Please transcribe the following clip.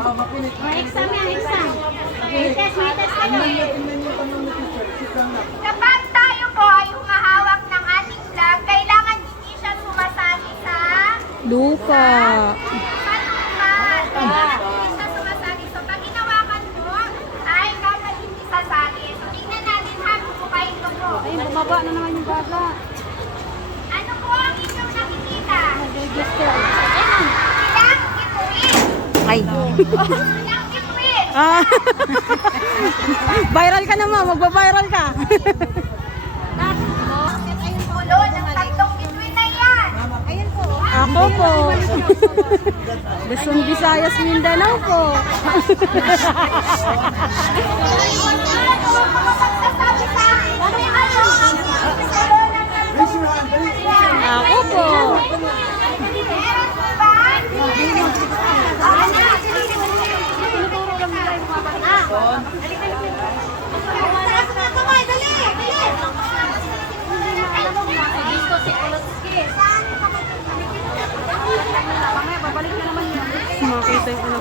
Exam yan, exam. Mites ka na. Kapag tayo po ay humahawak ng ating flag, kailangan hindi siya sumasali sa Lupa. lupa. Kailangan hindi siya sumasali. So, pag hinawakan mo, ay dapat hindi sasali. So, tingnan natin ha, bubukayin ko po. Ay, bumaba na naman yung bata. Ano po ang inyong nakikita? Register. Ilang gituin. Ay. Ilang gituin. Ah. Viral ka naman, magba-viral ka. Ulo ng tatlong gituin na yan. Ako po. Luzon, Visayas, Mindanao po. Magsasabi sa akin, ano yung ano? Ulo ng tatlong gituin na yan. Ako po. Meron po ba? Ana, tinuturo lang nila yung mga bata. Taas na kamay, dali! Dali! Gusto si Oloski. Saan ka ba? Mamaya, babalik na naman yun. Makita yung ano